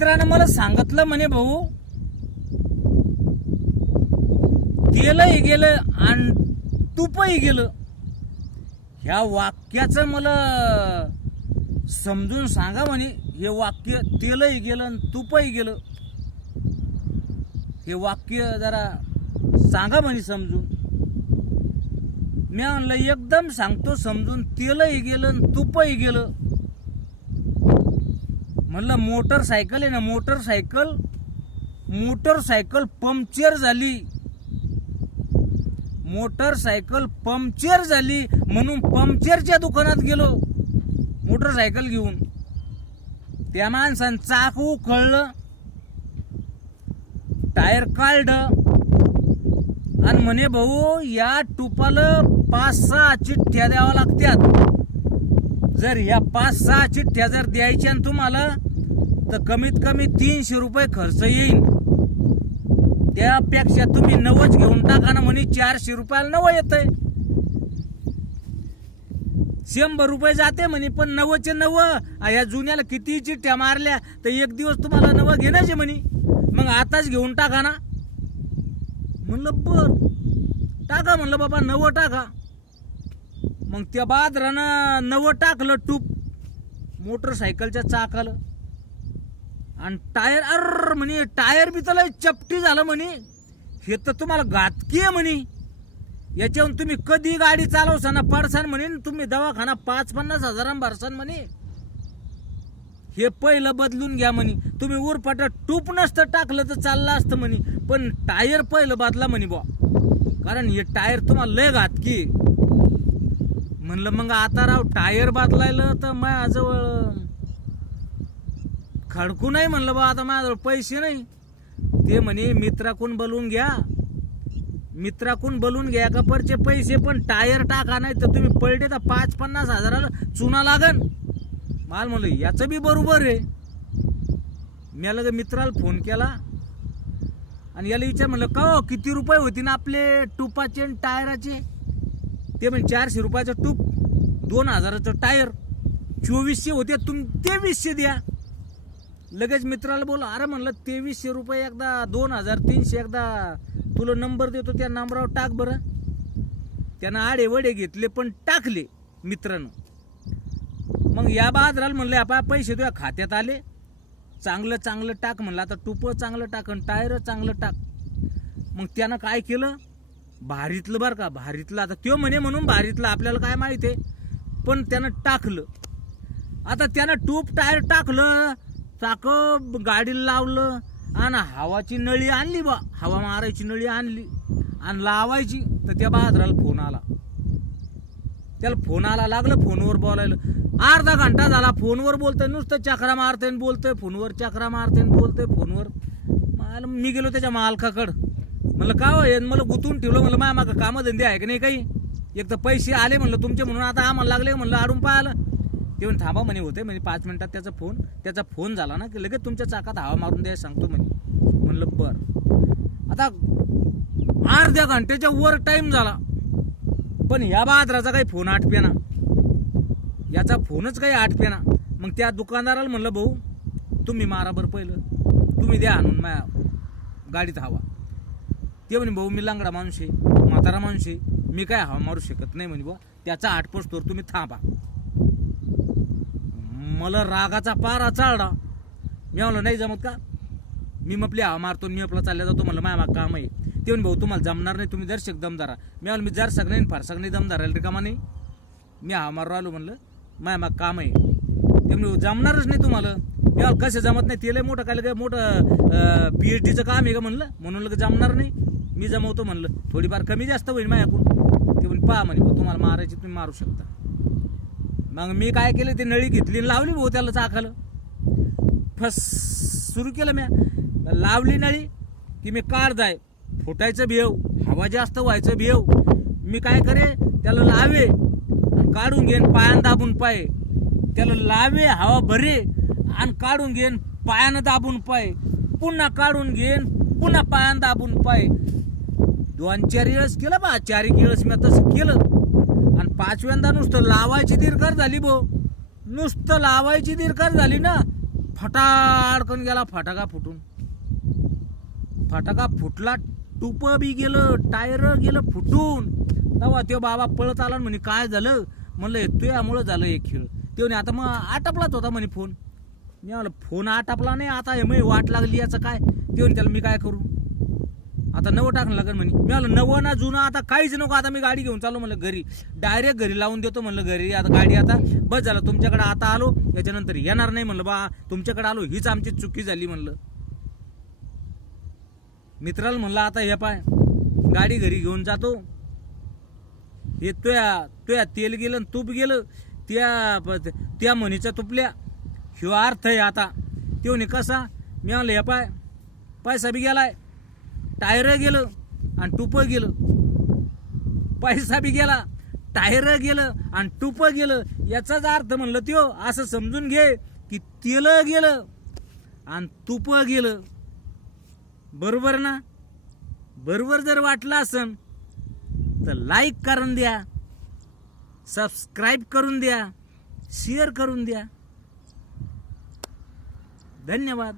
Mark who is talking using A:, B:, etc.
A: मित्रानं मला सांगितलं म्हणे भाऊ तेलही गेलं आणि तुपही गेलं. ह्या वाक्याचं मला समजून सांगा म्हणे हे वाक्य तेलही गेलं आणि तुपही गेलं. हे वाक्य जरा सांगा म्हणे समजून. मी म्हणलं एकदम सांगतो समजून तेलही गेलं आणि तुपही गेलं. म्हणलं मोटरसायकल आहे ना मोटरसायकल मोटरसायकल पंक्चर झाली. मोटरसायकल पंक्चर झाली म्हणून पंक्चरच्या दुकानात गेलो. मोटरसायकल घेऊन. त्या माणसानं चाक उकळलं टायर काढलं आणि म्हणे भाऊ या टुपाला पाच सहा चिठ्ठ्या द्याव्या लागत्यात. जर या पाच सहा चिठ्ठ्या जर द्यायच्या तुम्हाला तर कमीत कमी तीनशे रुपये खर्च येईल. त्यापेक्षा तुम्ही नवच घेऊन टाका ना म्हणे चारशे रुपयाला नवं येतंय. शंभर रुपये जाते म्हणे पण नवचे नव. या जुन्याला किती चिठ्ठ्या मारल्या तर एक दिवस तुम्हाला नवं घेण्याचे म्हणे. मग आताच घेऊन टाका ना. म्हणलं बर. टाका म्हणलं बाबा नवं टाका. मग त्या बादरानं नवं टाकलं टूप. मोटरसायकलच्या चाकाला. आणि टायर अर म्हणे टायर बी त्याला चपटी झालं म्हणे. हे तर तुम्हाला घातकी आहे म्हणे. याच्याहून तुम्ही कधी गाडी चालवसाना पडसान म्हणे तुम्ही दवाखाना पाच पन्नास हजारां भरसान म्हणे. हे पहिलं बदलून घ्या म्हणे. तुम्ही उरफाट टूप नसतं टाकलं तर चाललं असतं म्हणे. पण टायर पहिलं बदला म्हणे बुवा. कारण हे टायर तुम्हाला लय घातकी आहे. म्हणलं मग आता राव टायर बदलायला तर माझ्याजवळ खडकू नाही म्हणलं बा आता माझ्याजवळ पैसे नाही. ते म्हणे मित्राकून बोलवून घ्या. मित्राकून बोलून घ्या का परचे पैसे पण टायर टाका नाही तर तुम्ही पलटे तर पाच पन्नास हजाराला चुना लागन. माल म्हणलं याचं बी बरोबर आहे. मी लगे मित्राला फोन केला. आणि याला विचार म्हणलं का हो, किती रुपये होती ना आपले टुपाचे आणि टायराचे? ते म्हणजे चारशे रुपयाचं टूप दोन हजाराचं टायर चोवीसशे होते तुम तेवीसशे द्या. लगेच मित्राला बोला अरे म्हणलं तेवीसशे रुपये एकदा दोन हजार तीनशे एकदा तुला नंबर देतो त्या नंबरावर टाक बरं. त्यानं आडे वडे घेतले पण टाकले मित्रानं. मग या बाजाराला म्हणलं आपा पैसे तुझ्या खात्यात आले. चांगलं चांगलं टाक म्हणलं आता टुपं चांगलं टाक आणि टायर चांगलं टाक. मग त्यानं काय केलं? भारीतलं बरं का भारीतलं. आता त्यो म्हणे म्हणून भारीतलं आपल्याला काय माहिती आहे? पण त्यानं टाकलं. आता त्यानं टूप टायर टाकलं चाक गाडीला लावलं आणि हवाची नळी आणली बा. हवा मारायची नळी आणली आणि लावायची. तर त्या बाजाराला फोन आला. त्याला फोन आला लागलं फोनवर बोलायला. अर्धा घंटा झाला फोनवर बोलतोय नुसतं चक्रा मारते आणि बोलतोय फोनवर चक्रा मारते आणि बोलतोय फोनवर. मी गेलो त्याच्या मालकाकडं. म्हणलं का हो हे? मला गुंतून ठेवलं. म्हणलं माझ्या मागं कामं धंदे आहे का नाही काही? एक तर पैसे आले म्हणलं तुमचे म्हणून आता आम्हाला लागले म्हणलं आडून पाहिलं. ते म्हणे थांबा म्हणे होते म्हणजे पाच मिनिटात त्याचा फोन त्याचा फोन झाला ना की लगेच तुमच्या चाकात हवा मारून द्यायला सांगतो म्हणे. म्हणलं बर. आता अर्ध्या घंट्याच्या वर टाईम झाला. पण ह्या बाजाराचा काही फोन आठपेना. याचा फोनच काही आठपेना. मग त्या दुकानदाराला म्हणलं भाऊ तुम्ही मारा बरं पहिलं. तुम्ही द्या आणून माझ्या गाडीत हवा. ते म्हणे भाऊ मी लांगडा माणूस आहे म्हातारा माणूस आहे मी काय हवा मारू शकत नाही म्हणे बुवा त्याचा आठपोस्तोर तुम्ही थांबा. मला रागाचा पारा चालला. मी म्हणलं नाही जमत का? मी मपली हवा मारतो मी आपला चालला जातो म्हणलं माझ्या काम आहे. ते म्हणे भाऊ तुम्हाला जमणार नाही तुम्ही दर्शक दमदारा मी म्हणलं मी जरसक नाही फारसक नाही दमदार रिकामा नाही मी हवा मारू राहिलो म्हणलं माझ्या माग काम आहे. ते म्हणजे जमणारच नाही तुम्हाला. मी म्हणलं कसं जमत नाही? ते मोठं काय काय मोठं पी एच डीचं काम आहे का? म्हणलं म्हणून लगे जमणार नाही. मी जमवतो म्हणलं थोडीफार कमी जास्त होईल माझ्याकडून. ते म्हणे पहा म्हणे भाऊ तुम्हाला मारायची तुम्ही मारू शकता. मग मी काय केलं ते नळी घेतली आणि लावली भाऊ त्याला चाखालं फस सुरू केलं मी लावली नळी की मी कार जाय फुटायचं भिव हवा जास्त व्हायचं भिव मी काय करे त्याला लावे आणि काढून घेईन पायानं दाबून पाय. त्याला लावे हवा भरे आणि काढून घेईन पायानं दाबून पाय. पुन्हा काढून घेईन पुन्हा पायानं दाबून पाय. दोन चार वेळेस केलं बा चार एक वेळेस मी तसं केलं. आणि पाचव्यांदा नुसतं लावायची दीर्घर झाली भो. नुसतं लावायची दीर्घर झाली ना फटाडकन गेला फटाका फुटून. फटाका फुटला टुप बी गेलं टायर गेलं फुटून. तेव्हा तो बाबा पळत आला म्हणे काय झालं? म्हणलं येतो यामुळं झालं हे खेळ. ते आता मग आटपलाच होता म्हणे फोन. मी म्हणलं फोन आटपला नाही आता हे मी वाट लागली याचं काय? ते त्याला मी काय करू? आता नवं टाकणं लागेल म्हणे. मी आलो नवं ना जुनं आता काहीच नको आता मी गाडी घेऊन चालू म्हणलं घरी. डायरेक्ट घरी लावून देतो म्हणलं घरी आता गाडी आता. बस झालं तुमच्याकडे आता आलो याच्यानंतर येणार नाही म्हणलं बा तुमच्याकडे आलो हीच आमची चुकी झाली म्हणलं. मित्राला म्हणलं आता हे पाय गाडी घरी घेऊन जातो. हे तुया तुया तेल गेलं आणि तूप गेलं त्या प- त्या म्हणीच्या तुपल्या. ह्यो अर्थ आहे आता. त्यो नाही कसा? मी म्हणलं हे पाय पैसा बी गेलाय. टायर गेलं आणि टुप गेलं. पैसा बी गेला टायर गेलं आणि टुप गेलं. याचाच अर्थ म्हणलं त्यो असं समजून घे की तेल गेलं आणि तुप गेलं. बरोबर ना? बरोबर जर वाटलं असन तर लाईक करून द्या सबस्क्राईब करून द्या शेअर करून द्या. धन्यवाद.